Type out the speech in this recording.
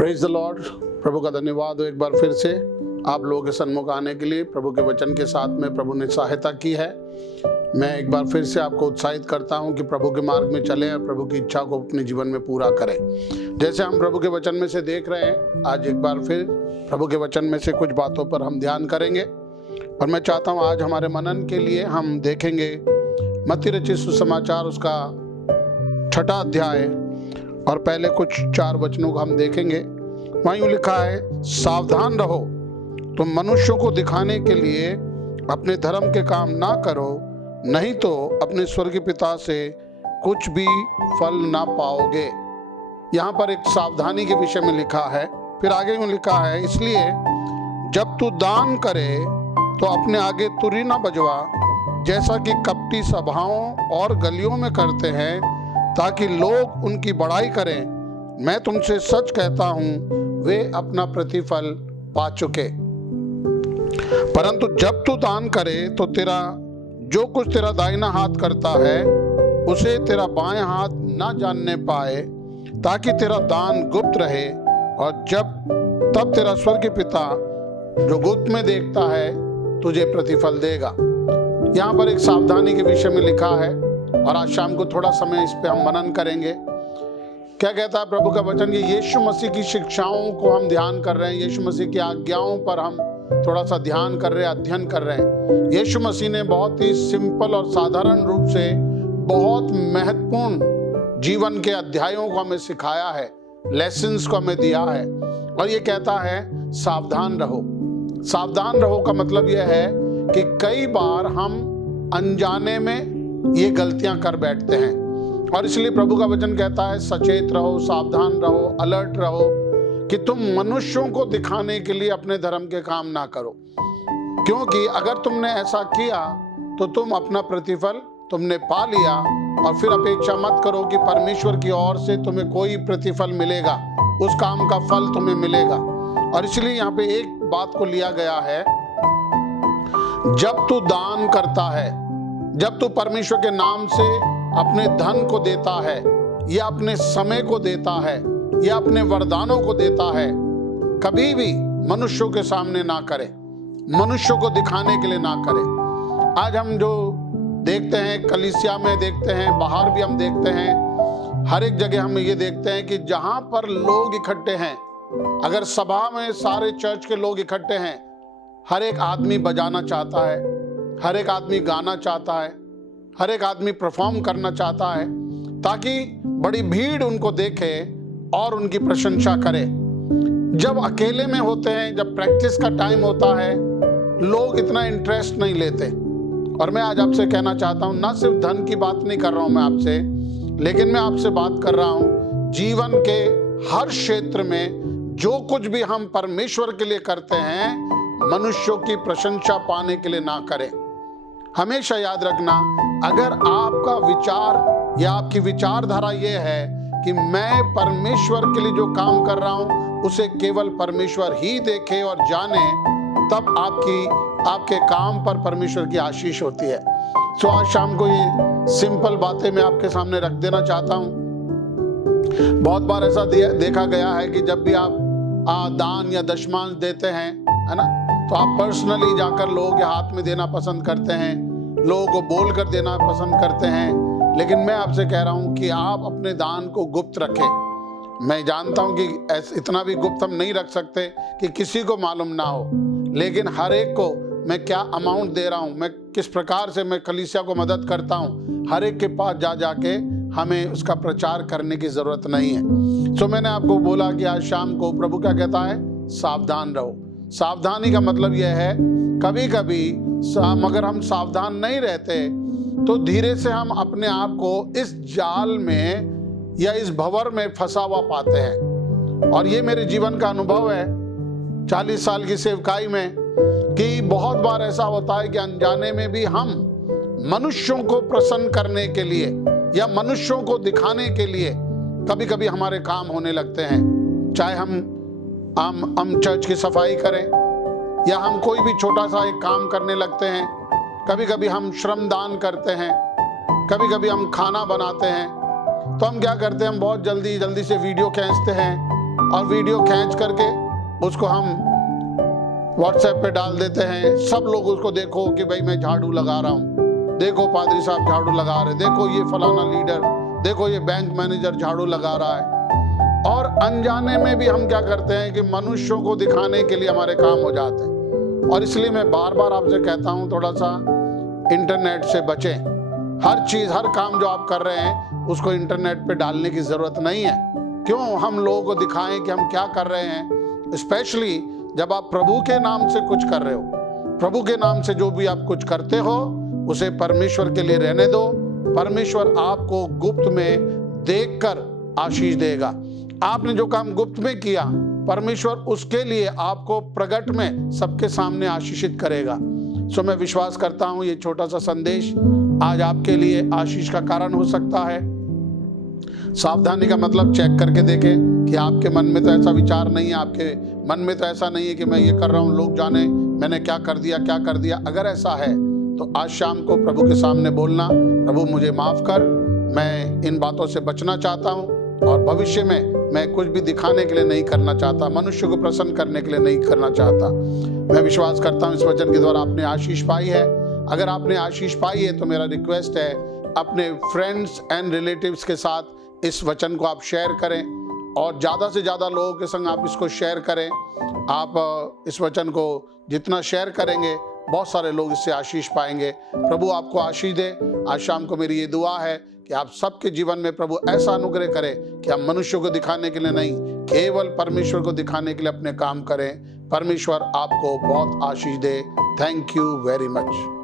Praise the Lord. प्रभु का धन्यवाद हो एक बार फिर से आप लोगों के सन्मुख आने के लिए। प्रभु के वचन के साथ में प्रभु ने सहायता की है। मैं एक बार फिर से आपको उत्साहित करता हूं कि प्रभु के मार्ग में चलें और प्रभु की इच्छा को अपने जीवन में पूरा करें। जैसे हम प्रभु के वचन में से देख रहे हैं, आज एक बार फिर प्रभु के वचन में से कुछ बातों पर हम ध्यान करेंगे। और मैं चाहता हूं आज हमारे मनन के लिए हम देखेंगे मत्ती रचित सुसमाचार उसका 6वां अध्याय और पहले कुछ 4 वचनों को हम देखेंगे। वहाँ यूँ लिखा है, सावधान रहो, तुम मनुष्यों को दिखाने के लिए अपने धर्म के काम ना करो, नहीं तो अपने स्वर्गीय पिता से कुछ भी फल ना पाओगे। यहाँ पर एक सावधानी के विषय में लिखा है। फिर आगे यूँ लिखा है, इसलिए जब तू दान करे तो अपने आगे तुरी ना बजवा, जैसा कि कपटी सभाओं और गलियों में करते हैं, ताकि लोग उनकी बड़ाई करें। मैं तुमसे सच कहता हूं, वे अपना प्रतिफल पा चुके। परंतु जब तू दान करे तो जो कुछ तेरा दाहिना हाथ करता है उसे तेरा बायां हाथ ना जानने पाए, ताकि तेरा दान गुप्त रहे, और तब तेरा स्वर्गीय पिता जो गुप्त में देखता है तुझे प्रतिफल देगा। यहाँ पर एक सावधानी के विषय में लिखा है और आज शाम को थोड़ा समय इस पे हम मनन करेंगे। क्या कहता है प्रभु का वचन? ये यीशु मसीह की शिक्षाओं को हम ध्यान कर रहे हैं, यीशु मसीह की आज्ञाओं पर हम थोड़ा सा ध्यान कर रहे हैं, अध्ययन कर रहे हैं। यीशु मसीह ने बहुत ही सिंपल और साधारण रूप से बहुत महत्वपूर्ण जीवन के अध्यायों को हमें सिखाया है, लेसन्स को हमें दिया है। और ये कहता है सावधान रहो। सावधान रहो का मतलब यह है कि कई बार हम अनजाने में ये गलतियां कर बैठते हैं, और इसलिए प्रभु का वचन कहता है सचेत रहो, सावधान रहो, अलर्ट रहो कि तुम मनुष्यों को दिखाने के लिए अपने धर्म के काम ना करो। क्योंकि अगर तुमने ऐसा किया तो तुम अपना प्रतिफल तुमने पा लिया, और फिर अपेक्षा मत करो कि परमेश्वर की ओर से तुम्हें कोई प्रतिफल मिलेगा, उस काम का फल तुम्हें मिलेगा। और इसलिए यहाँ पे एक बात को लिया गया है, जब तू दान करता है, जब तू परमेश्वर के नाम से अपने धन को देता है, या अपने समय को देता है, या अपने वरदानों को देता है, कभी भी मनुष्यों के सामने ना करे, मनुष्यों को दिखाने के लिए ना करे। आज हम जो देखते हैं, कलीसिया में देखते हैं, बाहर भी हम देखते हैं, हर एक जगह हम ये देखते हैं कि जहां पर लोग इकट्ठे हैं, अगर सभा में सारे चर्च के लोग इकट्ठे हैं, हर एक आदमी बजाना चाहता है, हर एक आदमी गाना चाहता है, हर एक आदमी परफॉर्म करना चाहता है, ताकि बड़ी भीड़ उनको देखे और उनकी प्रशंसा करे। जब अकेले में होते हैं, जब प्रैक्टिस का टाइम होता है, लोग इतना इंटरेस्ट नहीं लेते। और मैं आज आपसे कहना चाहता हूं, ना सिर्फ धन की बात नहीं कर रहा हूं मैं आपसे, लेकिन मैं आपसे बात कर रहा हूं जीवन के हर क्षेत्र में जो कुछ भी हम परमेश्वर के लिए करते हैं, मनुष्यों की प्रशंसा पाने के लिए ना करें। हमेशा याद रखना, अगर आपका विचार या आपकी विचारधारा ये है कि मैं परमेश्वर के लिए जो काम कर रहा हूं उसे केवल परमेश्वर ही देखे और जाने, तब आपके काम पर परमेश्वर की आशीष होती है। सो आज शाम को ये सिंपल बातें मैं आपके सामने रख देना चाहता हूं। बहुत बार ऐसा देखा गया है कि जब भी आप दान या दशमांश देते हैं, है ना, तो आप पर्सनली जाकर लोगों के हाथ में देना पसंद करते हैं, लोगों को बोल कर देना पसंद करते हैं। लेकिन मैं आपसे कह रहा हूं कि आप अपने दान को गुप्त रखें। मैं जानता हूं कि इतना भी गुप्त हम नहीं रख सकते कि किसी को मालूम ना हो, लेकिन हर एक को मैं क्या अमाउंट दे रहा हूं, मैं किस प्रकार से मैं कलीसिया को मदद करता हूं, हर एक के पास जाके हमें उसका प्रचार करने की जरूरत नहीं है। सो मैंने आपको बोला कि आज शाम को प्रभु क्या कहता है, सावधान रहो। सावधानी का मतलब यह है, कभी कभी अगर हम सावधान नहीं रहते तो धीरे से हम अपने आप को इस जाल में या इस भंवर में फंसा हुआ पाते हैं। और ये मेरे जीवन का अनुभव है 40 साल की सेवकाई में, कि बहुत बार ऐसा होता है कि अनजाने में भी हम मनुष्यों को प्रसन्न करने के लिए या मनुष्यों को दिखाने के लिए कभी कभी हमारे काम होने लगते हैं। चाहे हम चर्च की सफाई करें, या हम कोई भी छोटा सा एक काम करने लगते हैं, कभी कभी हम श्रम दान करते हैं, कभी कभी हम खाना बनाते हैं, तो हम क्या करते हैं, हम बहुत जल्दी से वीडियो खींचते हैं, और वीडियो खींच करके उसको हम व्हाट्सएप पे डाल देते हैं। सब लोग उसको देखो कि भाई मैं झाड़ू लगा रहा हूँ, देखो पादरी साहब झाड़ू लगा रहे, देखो ये फलाना लीडर, देखो ये बैंक मैनेजर झाड़ू लगा रहा है। और अनजाने में भी हम क्या करते हैं कि मनुष्यों को दिखाने के लिए हमारे काम हो जाते हैं। और इसलिए मैं बार बार आपसे कहता हूँ, थोड़ा सा इंटरनेट से बचें। हर चीज़, हर काम जो आप कर रहे हैं उसको इंटरनेट पे डालने की ज़रूरत नहीं है। क्यों हम लोगों को दिखाएं कि हम क्या कर रहे हैं। स्पेशली जब आप प्रभु के नाम से कुछ कर रहे हो, प्रभु के नाम से जो भी आप कुछ करते हो उसे परमेश्वर के लिए रहने दो। परमेश्वर आपको गुप्त में देखकर आशीष देगा। आपने जो काम गुप्त में किया, परमेश्वर उसके लिए आपको प्रगट में सबके सामने आशीषित करेगा। सो मैं विश्वास करता हूं ये छोटा सा संदेश आज आपके लिए आशीष का कारण हो सकता है। सावधानी का मतलब चेक करके देखें कि आपके मन में तो ऐसा विचार नहीं है, आपके मन में तो ऐसा नहीं है कि मैं ये कर रहा हूँ, लोग जाने मैंने क्या कर दिया, क्या कर दिया। अगर ऐसा है तो आज शाम को प्रभु के सामने बोलना, प्रभु मुझे माफ कर, मैं इन बातों से बचना चाहता हूँ और भविष्य में मैं कुछ भी दिखाने के लिए नहीं करना चाहता, मनुष्य को प्रसन्न करने के लिए नहीं करना चाहता। मैं विश्वास करता हूँ इस वचन के द्वारा आपने आशीष पाई है। अगर आपने आशीष पाई है तो मेरा रिक्वेस्ट है, अपने फ्रेंड्स एंड रिलेटिव्स के साथ इस वचन को आप शेयर करें और ज़्यादा से ज़्यादा लोगों के संग आप इसको शेयर करें। आप इस वचन को जितना शेयर करेंगे बहुत सारे लोग इससे आशीष पाएंगे। प्रभु आपको आशीष दे। आज शाम को मेरी ये दुआ है कि आप सबके जीवन में प्रभु ऐसा अनुग्रह करे कि आप मनुष्यों को दिखाने के लिए नहीं, केवल परमेश्वर को दिखाने के लिए अपने काम करें। परमेश्वर आपको बहुत आशीष दे। Thank you very much.